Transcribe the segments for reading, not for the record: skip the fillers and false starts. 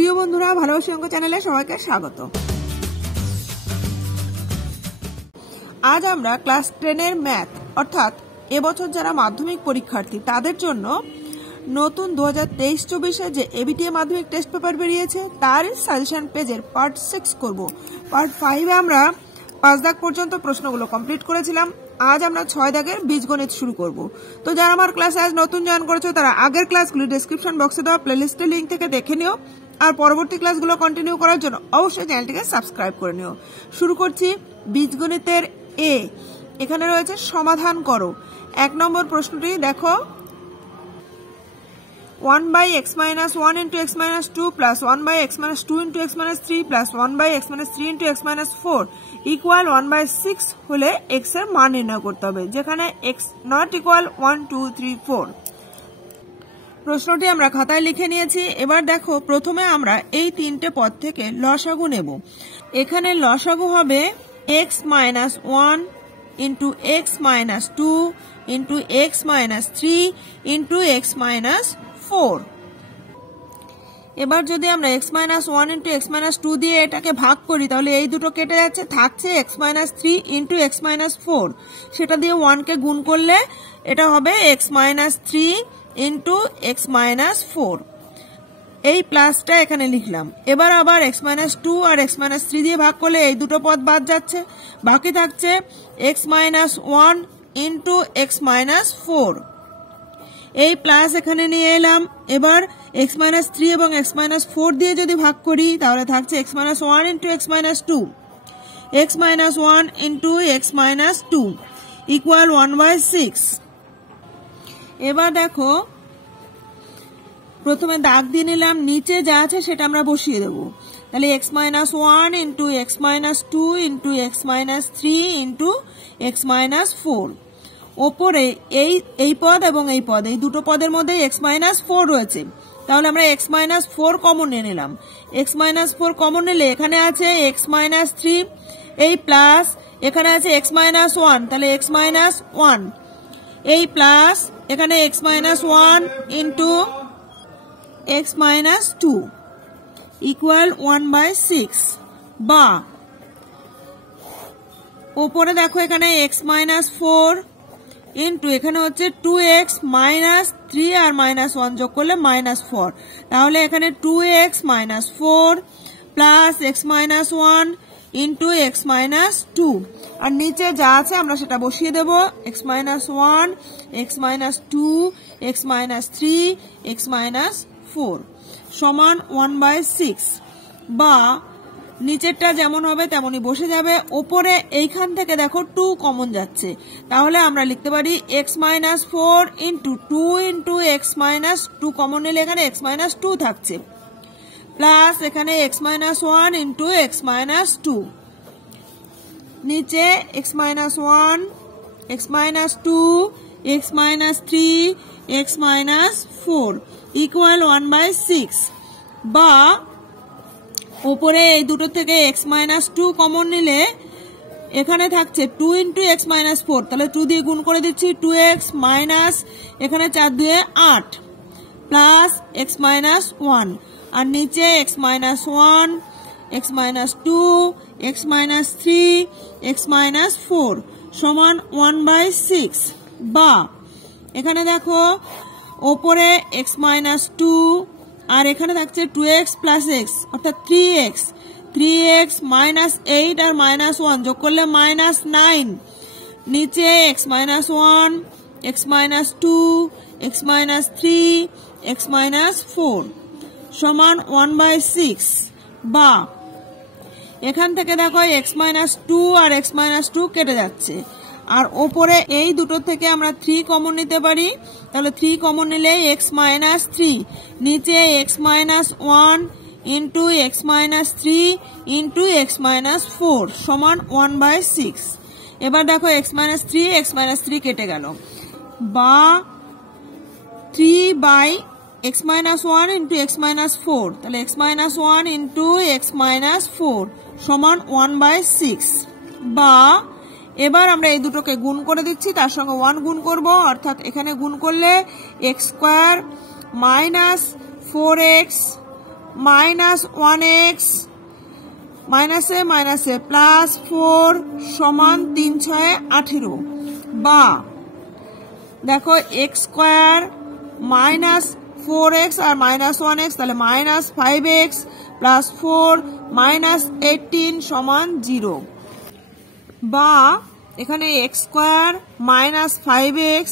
প্রিয় বন্ধুরা, ভালোবাসি অঙ্ক চ্যানেলে সবাইকে স্বাগত। আজ আমরা ক্লাস 10 এর ম্যাথ অর্থাৎ এবছর যারা মাধ্যমিক পরীক্ষার্থী তাদের জন্য নতুন 2023-24 যে এবিটিএ মাধ্যমিক টেস্ট পেপার বেরিয়েছে তার সাজেশন পেজের পার্ট 6 করব। পার্ট 5 এ আমরা 5 দাগ পর্যন্ত প্রশ্নগুলো কমপ্লিট করেছিলাম। আজ আমরা 6 দাগের বীজগণিত শুরু করব। তো যারা আমার ক্লাসে আজ নতুন জয়েন করেছো তারা আগের ক্লাসগুলো ডেসক্রিপশন বক্সে দেওয়া প্লেলিস্টের লিংক থেকে দেখে নিও, আর পরবর্তী ক্লাসগুলো কন্টিনিউ করার জন্য অবশ্যই চ্যানেলটিকে সাবস্ক্রাইব করে নিও। শুরু করছি বীজগণিতের এ। এখানে রয়েছে সমাধান করো। 1 নম্বর প্রশ্নটি দেখো, 1/x-1 into x-2 plus 1/x-2 into x-3 plus 1/x-3 into x-4 equal 1/6 হলে x এর মান নির্ণয় করতে হবে, যেখানে x not equal 1, 2, 3, 4। প্রশ্নটি আমরা খাতায় লিখে নিয়েছি। এবার দেখো, প্রথমে আমরা এই তিনটে পদ থেকে লসাগু নেব। এখানে লসাগু হবে x-1 into x-2 into x-3 into x-4। এবার যদি আমরা x-1 into x-2 দিয়ে এটাকে ভাগ করি তাহলে এই দুটো কেটে যাচ্ছে, থাকছে x-3 into x-4। সেটা দিয়ে 1 কে গুণ করলে এটা হবে x-3 into x-4। এই প্লাসটা এখানে লিখলাম। এবার আবার x-2 আর x-3 দিয়ে ভাগ করলে এই দুটো পদ বাদ যাচ্ছে, বাকি থাকছে x-1 into x-4। এই প্লাস এখানে নিয়ে এলাম। এবার x-3 এবং x-4 দিয়ে যদি ভাগ করি তাহলে থাকছে x-1 into x-2, x-1 into x-2 equal 1/6। এবার দেখো, প্রথমে দাগ দিয়ে নিলাম, নিচে যা আছে সেটা আমরা বসিয়ে দেবো। তাহলে x-1 into x-2 into x-3 into x-4। ওপরে এই পদ এবং এই পদ, এই দুটো পদের মধ্যে x-4 রয়েছে, তাহলে আমরা x-4 কমন নিয়ে নিলাম। x-4 কমন নিলে এখানে আছে x-3, এই প্লাস এখানে আছে x-1, তাহলে x-1, এই প্লাস এখানে x-1 into x-2 equal 1/6, বা ওপরে দেখো এখানে x-4 ইন্টু এখানে হচ্ছে 2x - 3 আর -1 যোগ করলে -4, তাহলে এখানে 2x - 4 plus x-1 into x-2, আর নিচে যা আছে আমরা সেটা বসিয়ে দেব। x-1, x-2, x-3, x-4 সমান 1/6, বা নিচেরটা যেমন হবে তেমনই বসে যাবে। ওপরে এইখান থেকে দেখো 2 কমন যাচ্ছে, তাহলে আমরা লিখতে পারি x-4 into 2 into x-2 common নিলে এখানে x-2 থাকছে, প্লাস এখানে x-1 ইন্টু x-2, নিচে x-1, x-2, x-3, x-4 equal 1/6, বা উপরে এই দুটো থেকে x-2 কমন নিলে এখানে থাকছে 2 ইন্টু x-4, তাহলে 2 দিয়ে গুণ করে দিচ্ছি, 2x মাইনাস এখানে 4 দিয়ে 8 প্লাস x-1, আর নিচে x-1, x-2, x-3, x-4 সমান 1/6, বা এখানে দেখো ওপরে x-2 আর এখানে থাকছে 2x প্লাস x অর্থাৎ 3x মাইনাস 8 আর -1 যোগ করলে -9, নিচে x-1, x-2, x-3, x-4 সমান 1/6, বা এখান থেকে দেখো x-2 আর x-2 কেটে যাচ্ছে, আর ওপরে এই দুটো থেকে আমরা 3 কমন নিতে পারি, তাহলে 3 কমন নিলে x-3, নিচে x-1 into x-3 into x-4 সমান 1/6। এবার দেখো x-3 কেটে গেল, বা 3/x-1 ইন্টু x-4, তাহলে x-1 ইন্টু x-4 সমান 1/6, বা এবার আমরা এই দুটোকে গুণ করে দিচ্ছি, তার সঙ্গে 1 গুণ করব, অর্থাৎ এখানে গুণ করলে x² - 4x মাইনাস 1x মাইনাসে মাইনাসে প্লাস 4 সমান 3 6 18 বা দেখো x স্কয়ার মাইনাস 4x আর মাইনাস 1x তাহলে মাইনাস 5x প্লাস 4 মাইনাস 18 সমান 0 বা এখানে x স্কয়ার মাইনাস 5x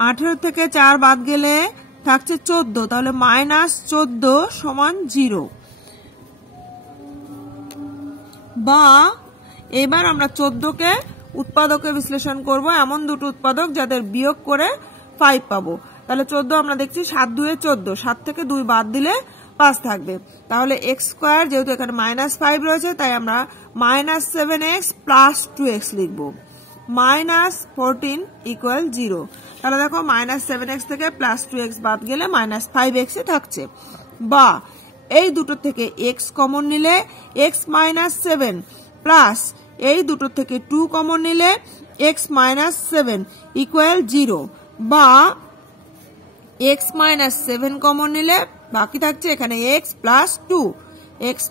18 থেকে 4 বাদ গেলে থাকছে 14 তাহলে মাইনাস 14 সমান 0 বা এবার আমরা 14 কে উৎপাদকে বিশ্লেষণ করব এমন দুটো উৎপাদক যাদের বিয়োগ করে 5 পাবো তাহলে 14 আমরা দেখছি 7 2 এ 14 7 থেকে 2 বাদ দিলে 5 থাকবে তাহলে x স্কয়ার যেহেতু এখানে মাইনাস 5 রয়েছে তাই আমরা মাইনাস 7x প্লাস 2x লিখব মাইনাস 14 ইকুয়াল 0 তাহলে দেখো মাইনাস 7x থেকে প্লাস 2x বাদ গেলে মাইনাস 5x এ থাকছে বা এই দুটো থেকে x কমন নিলে x মাইনাস 7 প্লাস এই দুটো থেকে 2 কমন নিলে x মাইনাস 7 ইকুয়াল 0 বা x মাইনাস 7 কমন নিলে বাকি থাকছে এখানে x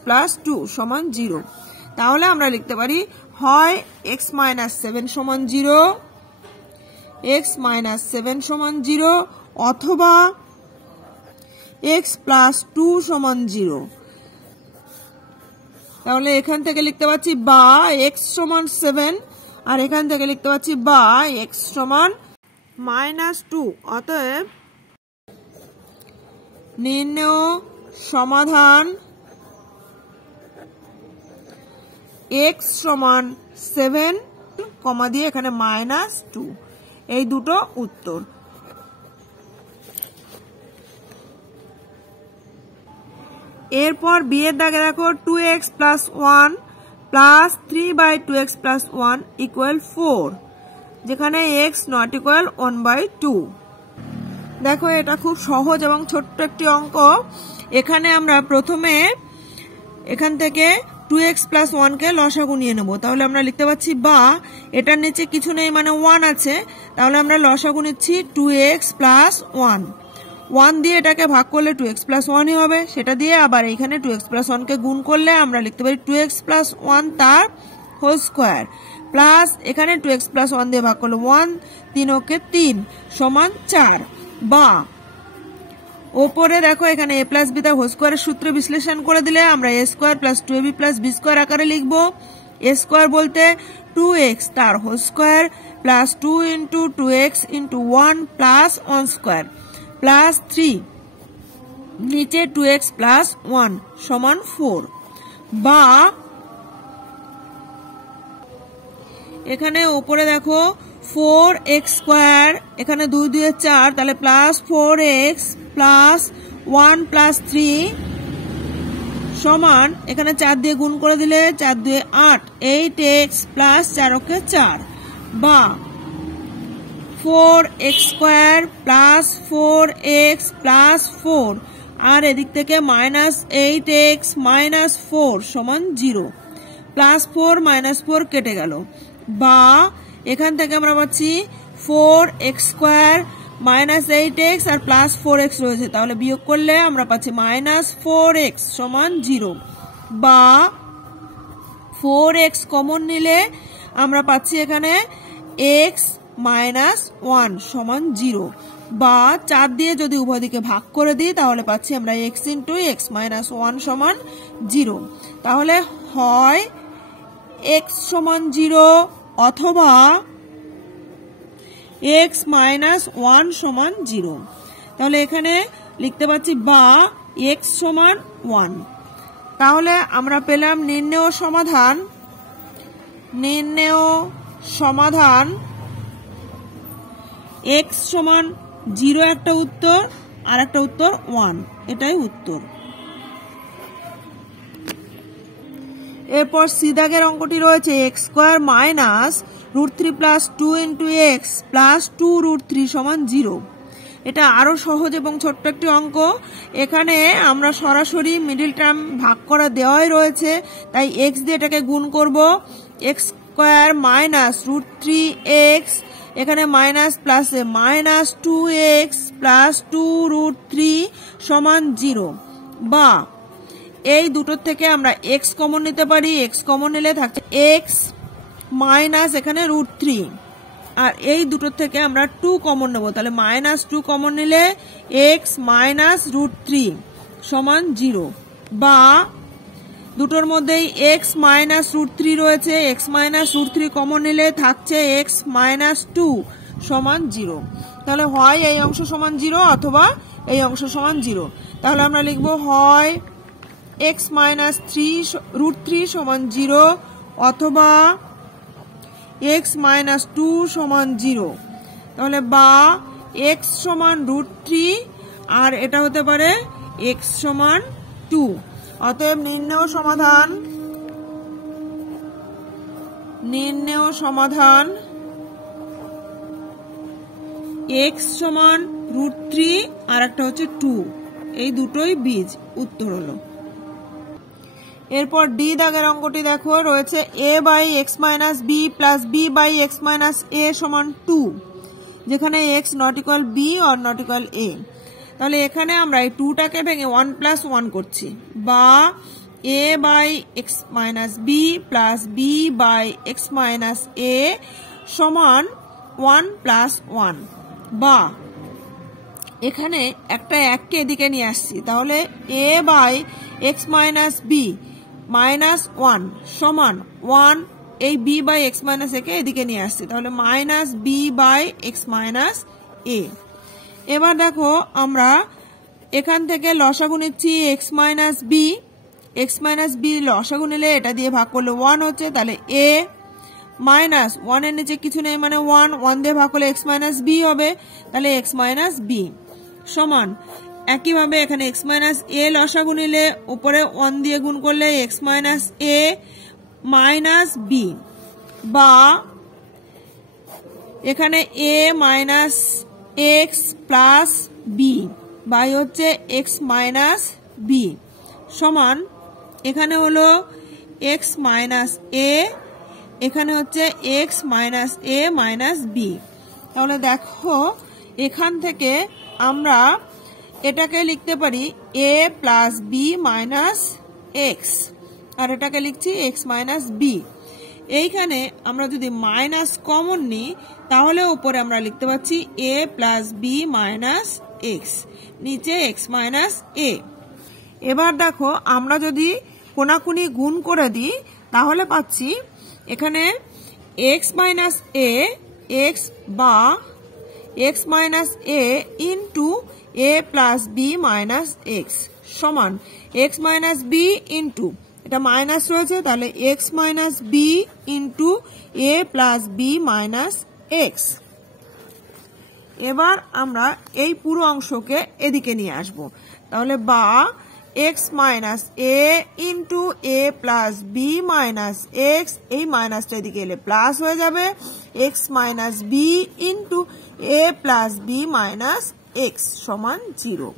প্লাস 2 সমান 0 তাহলে আমরা লিখতে পারি হয় x মাইনাস 7 সমান 0 x মাইনাস 7 সমান 0 অথবা x প্লাস 2 সমান 0 তাহলে এখান থেকে লিখতে পাচ্ছি বা x সমান 7 আর এখান থেকে লিখতে পাচ্ছি বা x সমান মাইনাস 2 অতএব নির্ণেয় সমাধান x সমান 7 কমা দিয়ে এখানে মাইনাস 2 এই দুটো উত্তর এরপর বি এর দাগে দেখো 2x plus 1 plus 3/2x plus 1 equal 4 যেখানে x নট ইকুয়াল 1/2 দেখো এটা খুব সহজ এবং ছোট্ট একটি অঙ্ক এখানে আমরা প্রথমে এখান থেকে 2x প্লাস 1 কে লসাগু নিয়ে নেব তাহলে আমরা লিখতে পাচ্ছি বা এটার নিচে কিছু নেই মানে 1 আছে তাহলে আমরা লসাগু নিচ্ছি 2x প্লাস 1 দিয়ে এটাকে ভাগ করলে 2x প্লাস 1 ই হবে সেটা দিয়ে আবার এখানে 2x প্লাস 1 কে গুণ করলে আমরা লিখতে পারি 2x প্লাস 1 তার হোল স্কয়ার প্লাস এখানে 2x প্লাস 1 দিয়ে ভাগ করলে 1 3 কে 3 সমান 4 বা উপরে দেখো এখানে a প্লাস b তার হোল স্কয়ারের সূত্রে বিশ্লেষণ করে দিলে আমরা a square plus 2ab plus b square আকারে লিখব a স্কয়ার বলতে 2x তার whole square plus 2 into 2x into 1 plus 1 square plus 3 নিচে 2x প্লাস 1 সমান 4 বা এখানে উপরে দেখো 4x স্কয়ার এখানে 2 2 4 তাহলে প্লাস 4x প্লাস 1 প্লাস 3 সমান এখানে 4 দিয়ে গুণ করে দিলে 4 2 8 8x প্লাস 4 কে 4 বা 4x square plus 4x plus 4 আর এদিক থেকে মাইনাস 8x মাইনাস 4 সমান 0 প্লাস 4 মাইনাস 4 কেটে গেল বা এখান থেকে আমরা পাচ্ছি 4x স্কয়ার মাইনাস 8x আর প্লাস 4x রয়েছে তাহলে বিয়োগ করলে আমরা পাচ্ছি মাইনাস 4x সমান 0 বা 4x কমন নিলে আমরা পাচ্ছি এখানে x মাইনাস 1 সমান 0 বা 4 দিয়ে যদি উভয় দিকে ভাগ করে দিই তাহলে পাচ্ছি আমরা x ইন্টু x মাইনাস 1 সমান 0 তাহলে হয় x সমান 0 অথবা x মাইনাস 1 সমান 0 তাহলে এখানে লিখতে পাচ্ছি বা x সমান 1 তাহলে আমরা পেলাম নির্ণেয় সমাধান x সমান 0 একটা উত্তর আর একটা উত্তর 1 এটাই উত্তর এরপর সি দাগের অঙ্কটি রয়েছে x square minus √3 plus 2 into x plus 2√3 সমান 0 এটা আরো সহজ এবং ছোট্ট একটি অঙ্ক এখানে আমরা সরাসরি মিডল টার্ম ভাগ করা দেওয়াই রয়েছে তাই x দিয়ে এটাকে গুণ করব x স্কয়ার মাইনাস √3x এখানে মাইনাস প্লাসে মাইনাস 2x প্লাস 2√3 সমান 0 বা এই দুটোর থেকে আমরা এক্স কমন নিতে পারি, এক্স কমন নিলে থাকছে এক্স মাইনাস এখানে √3, আর এই দুটোর থেকে আমরা 2 কমন নেব, তাহলে -2 কমন নিলে এক্স মাইনাস √3 সমান 0, বা দুটোর মধ্যেই এক্স মাইনাস √3 রয়েছে, এক্স মাইনাস √3 কমন নিলে থাকছে এক্স মাইনাস 2 সমান 0। তাহলে হয় এই অংশ সমান 0 অথবা এই অংশ সমান 0। তাহলে আমরা লিখব হয় এক্স মাইনাস √3 সমান 0 অথবা এক্স মাইনাস 2 সমান 0। তাহলে বা এক্স সমান √3 আর এটা হতে পারে এক্স সমান 2। অতএব নির্ণেয় সমাধান এক্স সমান √3 আর একটা হচ্ছে 2, এই দুটোই বীজ। উত্তর হলো। এরপর ডি দাগের অঙ্কটি দেখো, রয়েছে a/x - b plus b/x - a সমান 2, যেখানে x not equal b or not equal a। তাহলে এখানে আমরা এই 2টাকে ভেঙে 1 + 1 করছি, বা a/x - b plus b/x - a সমান 1 + 1, বা এখানে একটা 1কে এদিকে নিয়ে আসছি, তাহলে a/x - b -1 সমান 1, এই b/x - a কে এদিকে নিয়ে আসছি, তাহলে -b/x - a। এবার দেখো আমরা এখান থেকে লসাগু নিচ্ছি x - b, x - b লসাগু নিলে এটা দিয়ে ভাগ করলে 1 হচ্ছে, তাহলে a মাইনাস 1 এর নিচে কিছু নেই মানে 1 দিয়ে ভাগ করলে x - b হবে, তাহলে x - b সমান একইভাবে এখানে x - a লসাগু নিলে উপরে 1 দিয়ে গুণ করলে x - a মাইনাস b, বা এখানে a minus x plus b by হচ্ছে x মাইনাস b সমান এখানে হলো x মাইনাস a, এখানে হচ্ছে x minus a minus b। তাহলে দেখো এখান থেকে আমরা এটাকে লিখতে পারি a plus b minus x, আর এটাকে লিখছি x মাইনাস b। এইখানে আমরা যদি মাইনাস কমন নিই তাহলে উপরে আমরা লিখতে পাচ্ছি a plus b minus x, নিচে x মাইনাস a। এবার দেখো আমরা যদি কোনাকুনি গুণ করে দিই তাহলে পাচ্ছি এখানে x মাইনাস a x বা x minus a into a plus b minus x সমান x মাইনাস b ইন্টু এটা মাইনাস রয়েছে, তাহলে x minus b into a plus b minus x। এবার আমরা এই পুরো অংশকে এদিকে নিয়ে আসব, তাহলে বা x minus a into a plus b minus x, এই মাইনাসটা এদিকে এলে প্লাস হয়ে যাবে x minus b into a plus b minus x সমান 0,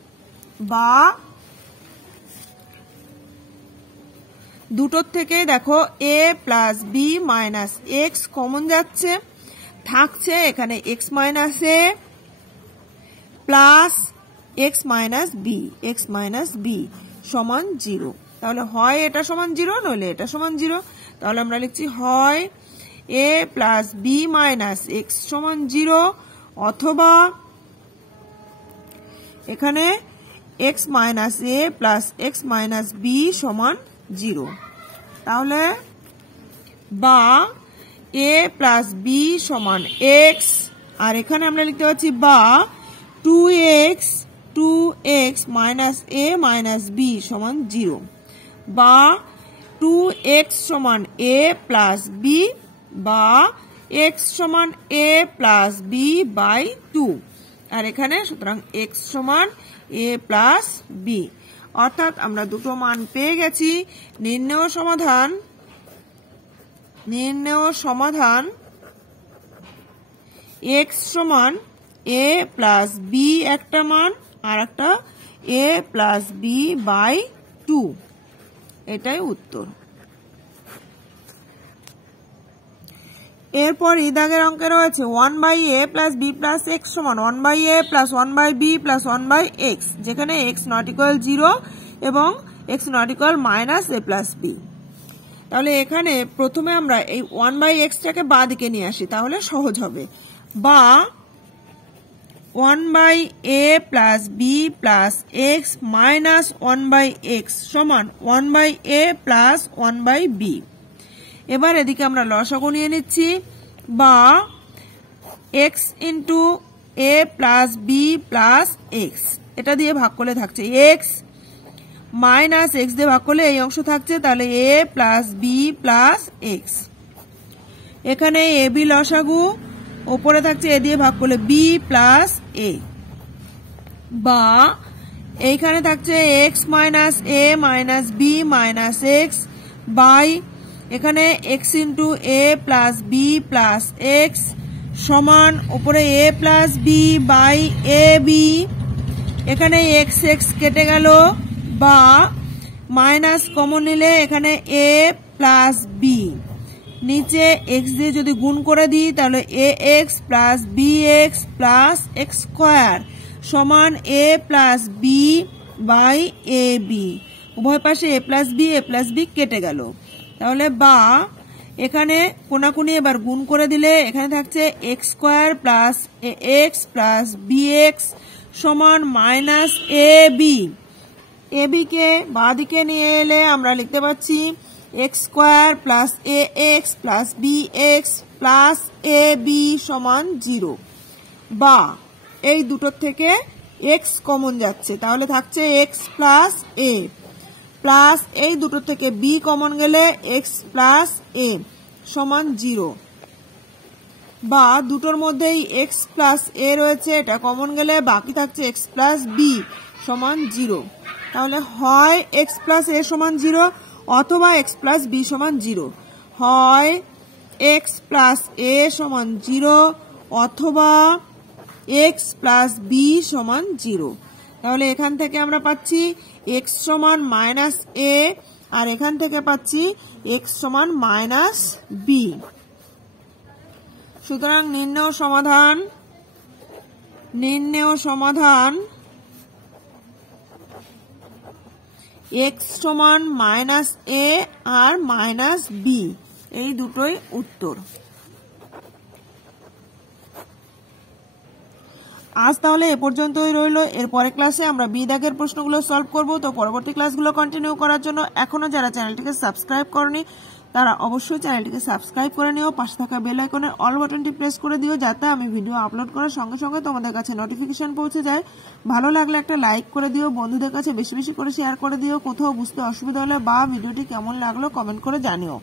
বা দুটোর থেকে দেখো a plus b minus x common যাচ্ছে, থাকছে এখানে x minus a plus x minus b সমান 0। তাহলে হয় এটা সমান 0 নইলে এটা সমান 0। তাহলে আমরা লিখছি হয় a plus b minus x সমান 0 অথবা এখানে x minus a plus x minus b সমান 0। তাহলে বা a প্লাস b সমান x, আর এখানে আমরা লিখতে পাচ্ছি বা 2x minus a minus b সমান 0, বা 2x সমান a প্লাস b, বা x সমান a প্লাস b বাই 2, আর এখানে সুতরাং x সমান a প্লাস b। অর্থাৎ আমরা দুটো মান পেয়ে গেছি। নির্ণেয় সমাধান x সমান a প্লাস b একটা মান আর একটা a প্লাস b বাই 2, এটাই উত্তর। এরপর এই দাগের অঙ্কে রয়েছে 1/a plus b plus x সমান 1/a plus 1/b plus 1/x, যেখানে x নট ইকুয়াল 0 এবং x not equal minus a plus b. তাহলে এখানে প্রথমে আমরা এই 1/x-টাকে বাঁ দিকে নিয়ে আসি, তাহলে সহজ হবে। বা 1/a plus b plus x minus 1/x সমান 1/a প্লাস 1/b। এবার এদিকে আমরা লসাগু নিয়ে নিচ্ছি, বা x into a plus b plus x, এটা দিয়ে ভাগ করলে থাকছে এক্স মাইনাস এক্স দিয়ে ভাগ করলে এই অংশ থাকছে, তাহলে a plus b plus x. এখানে এ বি লসাগু, ওপরে থাকছে এ দিয়ে ভাগ করলে বি প্লাস এ। বা এইখানে থাকছে x minus a minus b minus x by এখানে x into a plus b plus x সমান ওপরে a plus b by a b. এখানে এক্স এক্স কেটে গেল, বা মাইনাস কমন নিলে এখানে এ প্লাস বি, নিচে এক্স দিয়ে যদি গুণ করে দিই তাহলে a x plus b x plus x square সমান a plus b by a b. উভয় পাশে এ প্লাস বি কেটে গেল, তাহলে বা এখানে কোনাকুনি এবার গুণ করে দিলে এখানে থাকছে x square plus a x plus b x সমান minus a b. A b কে বাঁ দিকে নিয়ে এলে আমরা লিখতে পাচ্ছি x square plus a x plus b x plus a b সমান 0। বা এই দুটোর থেকে এক্স কমন যাচ্ছে, তাহলে থাকছে এক্স প্লাস এ প্লাস এই দুটোর থেকে বি কমন গেলে এক্স প্লাস এ সমান 0। বা দুটোর মধ্যেই এক্স প্লাস এ রয়েছে, এটা কমন গেলে বাকি থাকছে এক্স প্লাস বি সমান 0। তাহলে হয় এক্স প্লাস এ সমান 0 অথবা এক্স প্লাস বি সমান 0, হয় এক্স প্লাস এ সমান 0 অথবা এক্স প্লাস বি সমান 0। তাহলে এখান থেকে আমরা পাচ্ছি এক্স সমান মাইনাস এ আর এখান থেকে পাচ্ছি এক্স সমান মাইনাস বি। সুতরাং নির্ণেয় সমাধান এক্স সমান মাইনাস এ আর মাইনাস বি, এই দুটোই উত্তর। আজ তাহলে এ পর্যন্তই রইল। এর পরের ক্লাসে আমরা বি দাগের প্রশ্নগুলো সলভ করব। তো পরবর্তী ক্লাসগুলো কন্টিনিউ করার জন্য এখনো যারা চ্যানেলটিকে সাবস্ক্রাইব করনি তারা অবশ্যই চ্যানেলটিকে সাবস্ক্রাইব করে নিও, পাশে থাকা বেল আইকনের অল বাটনটি প্রেস করে দিও যাতে আমি ভিডিও আপলোড করার সঙ্গে সঙ্গে তোমাদের কাছে নোটিফিকেশন পৌঁছে যায়। ভালো লাগলে একটা লাইক করে দিও, বন্ধুদের কাছে বেশি বেশি করে শেয়ার করে দিও। কোথাও বুঝতে অসুবিধা হলে বা ভিডিওটি কেমন লাগলো কমেন্ট করে জানিও।